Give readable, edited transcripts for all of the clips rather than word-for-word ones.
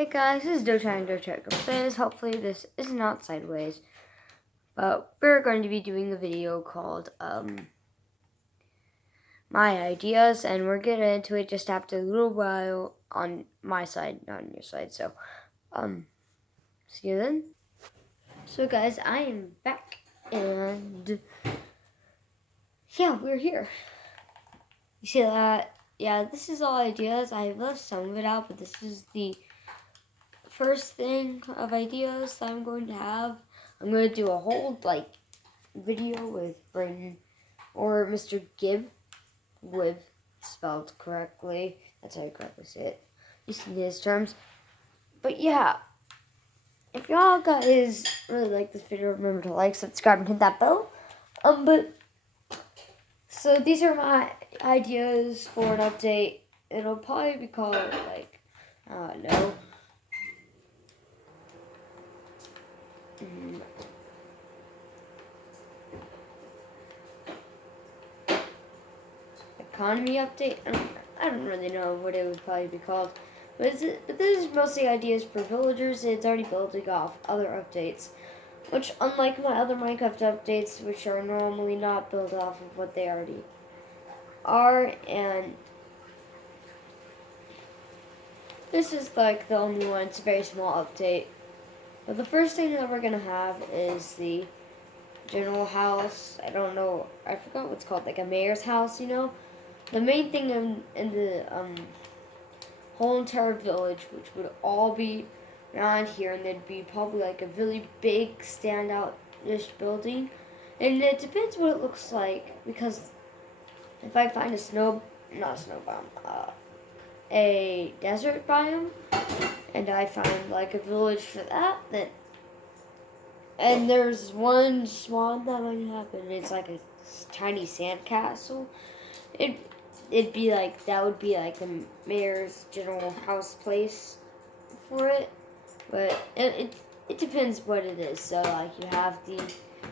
Hey guys, this is DoChan. Hopefully this is not sideways, but we're going to be doing a video called My Ideas, and we're getting into it just after a little while on my side, not on your side. So, see you then. So guys, I am back, and yeah, we're here. You see that? Yeah, this is all ideas. I left some of it out, but this is the first thing of ideas that I'm going to have. I'm going to do a whole video with Brayden or Mr. Gibb, spelled correctly. That's how you correctly say it, using his terms. But yeah, if y'all guys really like this video, remember to like, subscribe, and hit that bell. So these are my ideas for an update. It'll probably be called I don't know. Economy update. I don't really know what it would probably be called, but this is mostly ideas for villagers. It's already building off other updates, which unlike my other Minecraft updates, which are normally not built off of what they already are, and this is like the only one. It's a very small update. But the first thing that we're gonna have is the general house. I don't know. I forgot what's called, like a mayor's house. The main thing in the whole entire village, which would all be around here, and there'd be probably like a really big standout-ish building. And it depends what it looks like, because if I find a desert biome, and I find like a village for that, and there's one spawn that might happen. It's like a tiny sand castle. It'd be like, that would be like the mayor's general house place for it, but it depends what it is. So like you have the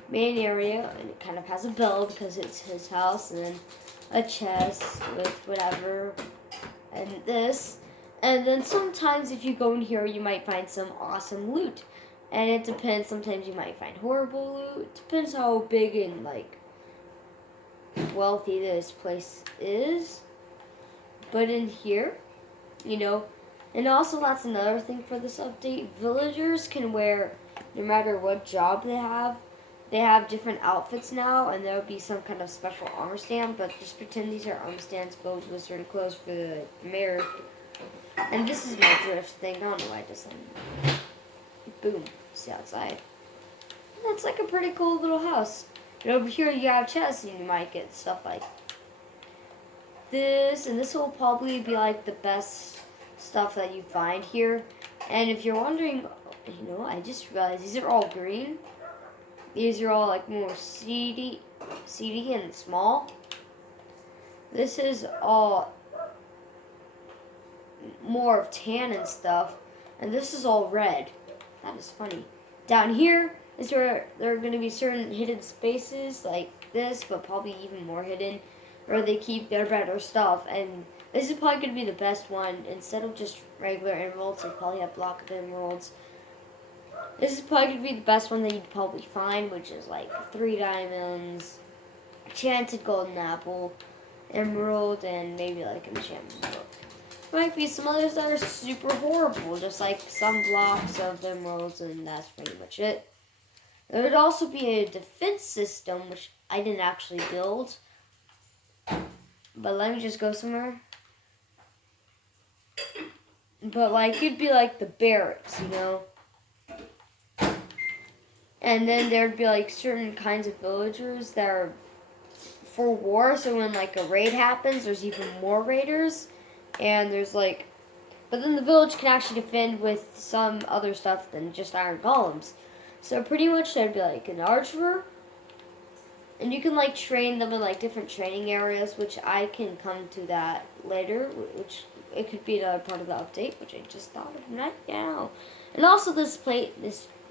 main area, and it kind of has a bell because it's his house, and then a chest with whatever, and this, and then sometimes if you go in here, you might find some awesome loot, and it depends. Sometimes you might find horrible loot. It depends how big and wealthy this place is. But in here, and also that's another thing for this update. Villagers can wear, no matter what job they have different outfits now, and there'll be some kind of special armor stand, but just pretend these are armor stands filled with certain clothes for the mayor. And this is my drift thing. I don't know why I just boom, see outside. That's like a pretty cool little house. And over here you have chests, and you might get stuff like this, and this will probably be like the best stuff that you find here. And if you're wondering, I just realized these are all green. These are all like more seedy and small. This is all more of tan and stuff, and this is all red. That is funny. Down here is where there are going to be certain hidden spaces like this, but probably even more hidden, where they keep their better stuff. And this is probably going to be the best one. Instead of just regular emeralds, they probably have block of emeralds. This is probably going to be the best one that you'd probably find, which is like 3 diamonds, enchanted golden apple, emerald, and maybe like an enchantment book. Might be some others that are super horrible, just like some blocks of emeralds, and that's pretty much it. There would also be a defense system, which I didn't actually build. But let me just go somewhere. But it'd be like the barracks, And then there'd be like certain kinds of villagers that are for war, so when like a raid happens, there's even more raiders. And there's but then the village can actually defend with some other stuff than just iron golems. So pretty much there'd be like an archer, and you can train them in different training areas, which I can come to that later, which it could be another part of the update, which I just thought of right now. And also this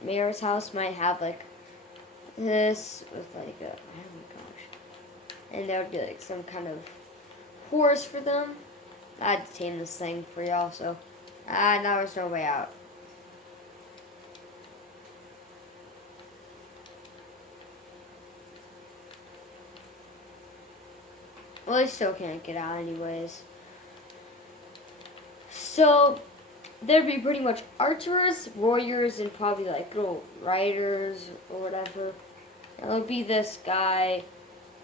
mayor's house might have this with oh my gosh, and there would be some kind of horse for them. I had to tame this thing for y'all, so Ah, now there's no way out. Well, they still can't get out anyways. So, there'd be pretty much archers, warriors, and probably like little riders or whatever. And there'd be this guy.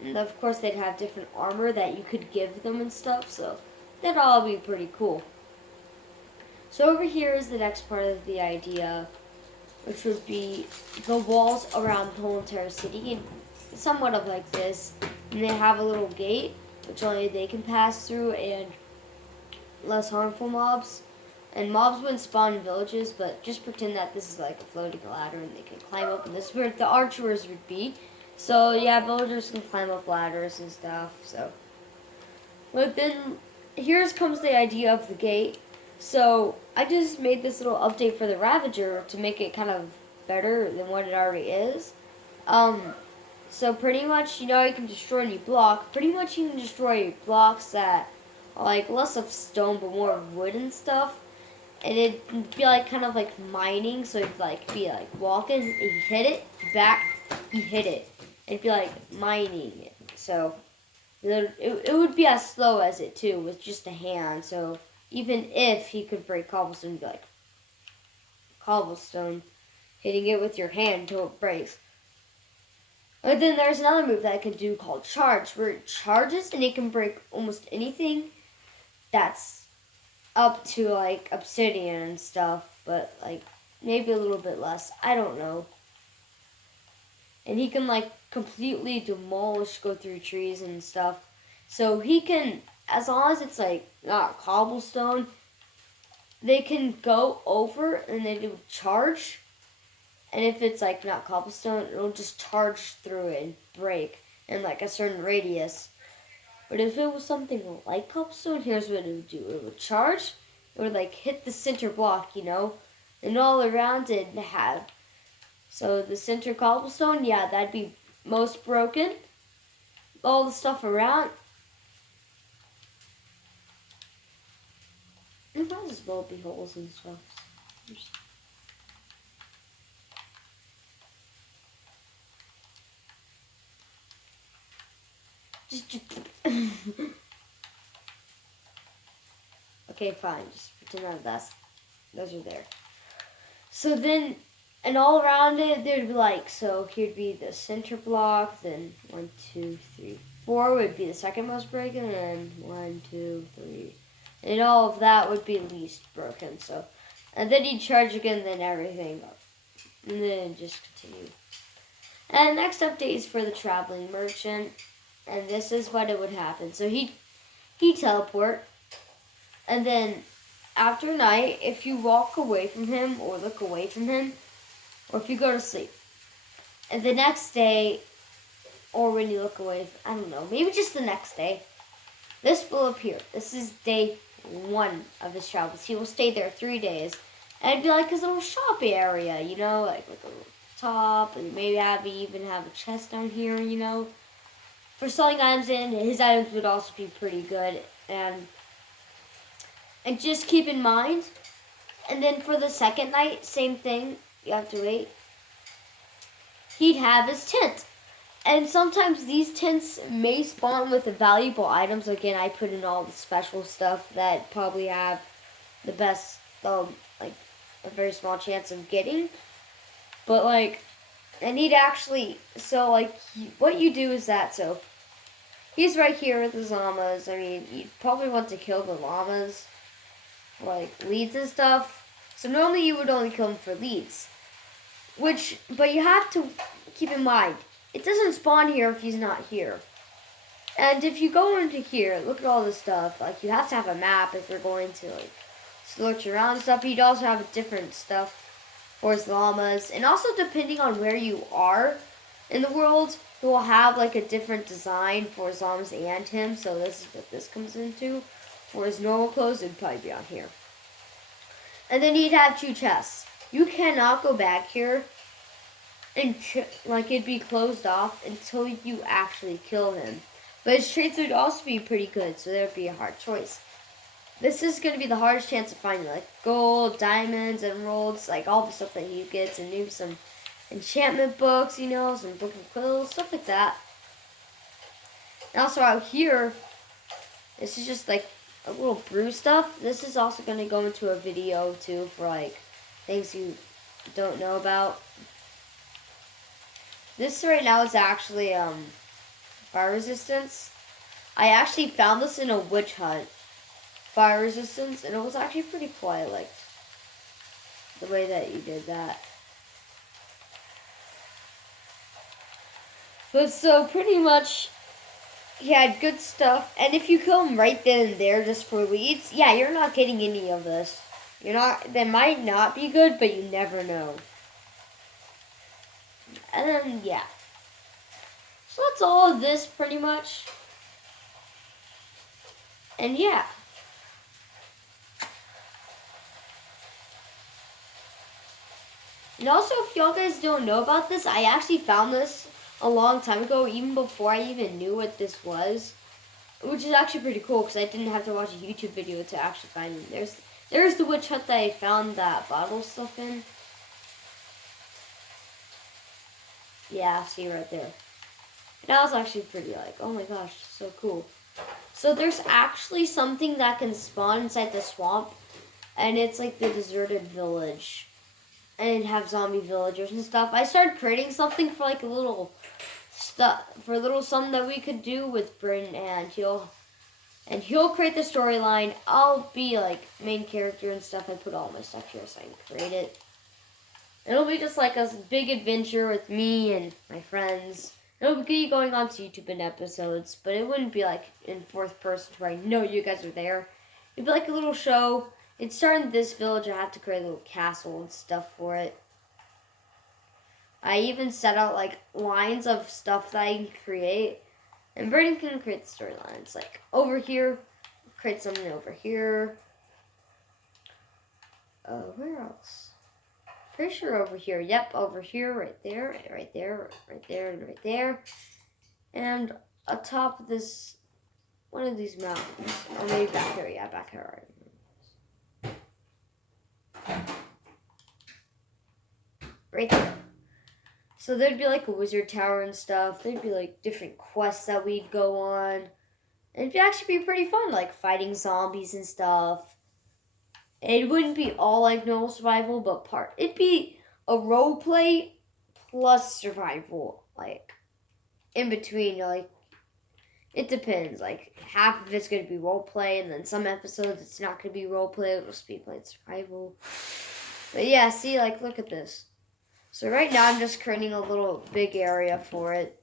And of course, they'd have different armor that you could give them and stuff. So, that'd all be pretty cool. So, over here is the next part of the idea, which would be the walls around the whole entire city. And somewhat of like this. And they have a little gate, which only they can pass through, and less harmful mobs. And mobs wouldn't spawn in villages, but just pretend that this is like a floating ladder and they can climb up, and this is where the archers would be. So yeah, villagers can climb up ladders and stuff. So, but then here comes the idea of the gate. So I just made this little update for the Ravager to make it kind of better than what it already is. So pretty much, you can destroy any block. Pretty much you can destroy blocks that are like less of stone but more of wood and stuff. And it'd be like kind of like mining, so it'd like be like walking, and you hit it, back, you hit it. It'd be like mining it. So it would be as slow as it too, with just a hand. So even if he could break cobblestone, it'd be like cobblestone, hitting it with your hand until it breaks. But then there's another move that it can do called charge, where it charges and it can break almost anything that's up to like obsidian and stuff, but like maybe a little bit less. I don't know. And he can like completely demolish, go through trees and stuff. So he can, as long as it's like not cobblestone, they can go over and they do charge. And if it's like not cobblestone, it'll just charge through it and break in like a certain radius. But if it was something like cobblestone, here's what it would do. It would charge, it would like hit the center block, and all around it have. So the center cobblestone, yeah, that'd be most broken. All the stuff around, it might as well be holes and stuff. Okay, fine. Just pretend that those are there. So then, and all around it, there'd be like, so here'd be the center block, then 1, 2, 3, 4 would be the second most broken, and then 1, 2, 3, and all of that would be least broken. So, and then he'd charge again, then everything up, and then just continue. And next update is for the traveling merchant, and this is what it would happen. So he'd teleport, and then after night, if you walk away from him or look away from him, or if you go to sleep, and the next day, or when you look away, I don't know, maybe just the next day, this will appear. This is day 1 of his travels. He will stay there 3 days, and it'd be like his little shopping area, like with a little top, and maybe even have a chest down here, for selling items in. His items would also be pretty good, and just keep in mind. And then for the second night, same thing. You have to wait. He'd have his tent. And sometimes these tents may spawn with the valuable items. Again, I put in all the special stuff that probably have the best, like a very small chance of getting. But and he'd actually, what you do is that, so he's right here with his llamas. I mean, you'd probably want to kill the llamas, leads and stuff. So normally you would only kill them for leads. But you have to keep in mind, it doesn't spawn here if he's not here. And if you go into here, look at all this stuff. You have to have a map if you're going to, search around and stuff. You'd also have different stuff for his llamas. And also, depending on where you are in the world, he will have, a different design for his llamas and him. So this is what this comes into. For his normal clothes, it'd probably be on here. And then he'd have 2 chests. You cannot go back here and it'd be closed off until you actually kill him. But his traits would also be pretty good, so there'd be a hard choice. this is going to be the hardest chance of finding, like gold, diamonds, emeralds, like all the stuff that he gets, and maybe some enchantment books, you know, some book and quills, stuff like that. And also out here, this is just like a little brew stuff. This is also going to go into a video too for like things you don't know about. This right now is actually fire resistance. I actually found this in a witch hut. Fire resistance, and it was actually pretty cool. I liked the way that you did that. But so pretty much he had good stuff, and if you kill him right then and there just for leads, yeah, you're not getting any of this. You're not, they might not be good, but you never know. And then yeah. So that's all of this pretty much. And yeah. And also, if y'all guys don't know about this, I actually found this a long time ago, even before I even knew what this was, which is actually pretty cool because I didn't have to watch a YouTube video to actually find it. There's the witch hut that I found that bottle stuff in. Yeah, see right there. That was actually pretty like, oh my gosh, so cool. So there's actually something that can spawn inside the swamp, and it's like the deserted village. And it'd have zombie villagers and stuff. I started creating something for like a little something that we could do with Bryn, and he'll create the storyline. I'll be like main character and stuff. I put all my stuff here so I can create it. It'll be just like a big adventure with me and my friends. It'll be going on to YouTube in episodes, but it wouldn't be like in fourth person where I know you guys are there. It'd be like a little show. It's starting this village. I have to create a little castle and stuff for it. I even set out like lines of stuff that I can create. And Brayden can create the storylines. Like over here, create something over here. Where else? Pretty sure over here. Yep, over here, right there, right there, right there, and right there. And atop of this, one of these mountains. Or maybe back here. Yeah, back here. Right. Right there. So there'd be like a wizard tower and stuff. There'd be like different quests that we'd go on. And it'd actually be pretty fun, like fighting zombies and stuff. It wouldn't be all like normal survival, but it'd be a role play plus survival. Like in between, like it depends. Like half of it's gonna be role play, and then some episodes it's not gonna be role play, it'll just be played survival. But yeah, see, like look at this. So right now I'm just creating a little big area for it.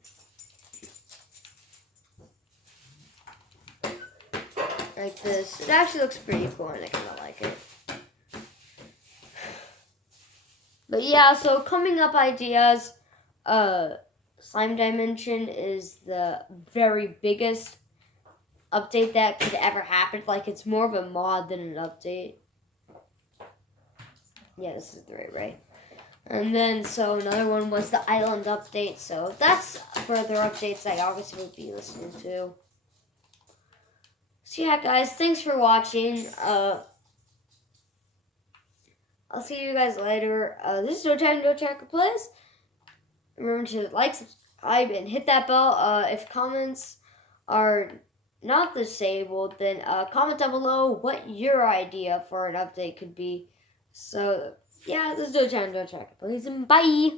Like this. It actually looks pretty cool and I kind of like it. But yeah, so coming up ideas, Slime Dimension is the very biggest update that could ever happen. Like it's more of a mod than an update. Yeah, this is the right. And then, so another one was the island update. So that's further updates I obviously will be listening to. So yeah, guys, thanks for watching. I'll see you guys later. This is No Time No Tracker Plays. Remember to like, subscribe, and hit that bell. If comments are not disabled, then comment down below what your idea for an update could be. So yeah, this is No Time No Tracker Plays, and bye!